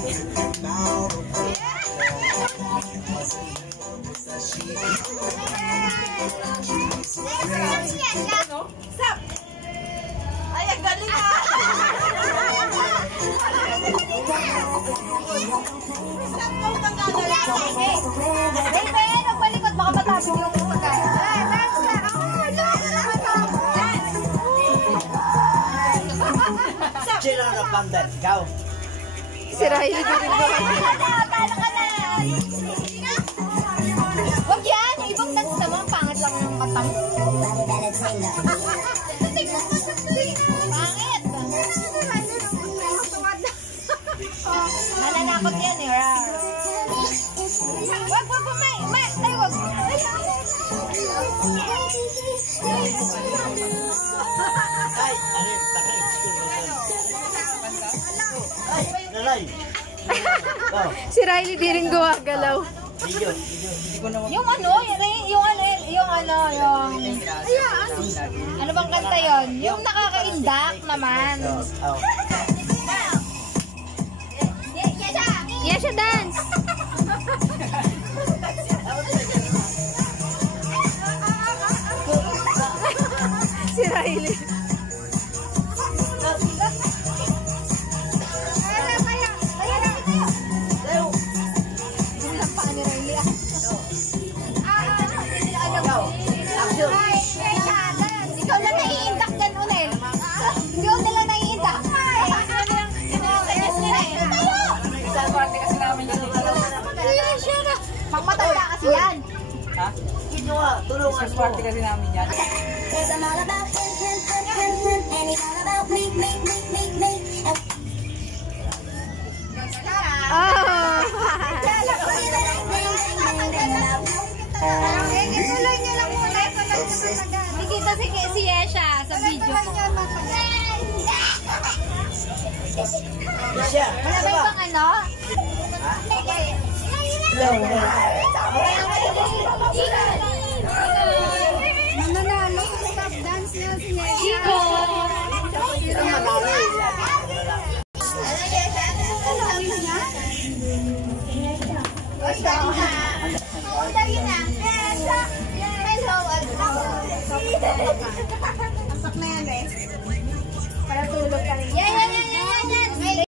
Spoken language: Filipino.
Ay, ang galing ka! Baby, nagpalikot. Baka matapos yung pagkain. Sino na pandan? Ikaw? Si Riley din rin ba? Talo ka na! Wag yan! Yung ibang dance naman, pangit lang ng mata mo. Pangit! Nananakot yan eh. Wag, may, tayo wag. Ay, ano yung taka-excuse mo? Ay, nalay. Si Riley din rin gumagalaw. Video. Yung ano bang kanta yon? Yung nakaka-indak naman. Yesha dance! Si Riley. Ikaw na naiindak dyan, Unel. Hindi ko nila naiindak. Pagmatanda kasi yan. Ha? Ginawa, tulungan mo. Party kasi namin yan. Ituloy niyo lang muna. Nakikita si Yesha sa video ko. Siya. Wala ba ibang ano? Mananalo sa stop dance niya si Yesha. Iko! Para tulog ka rin.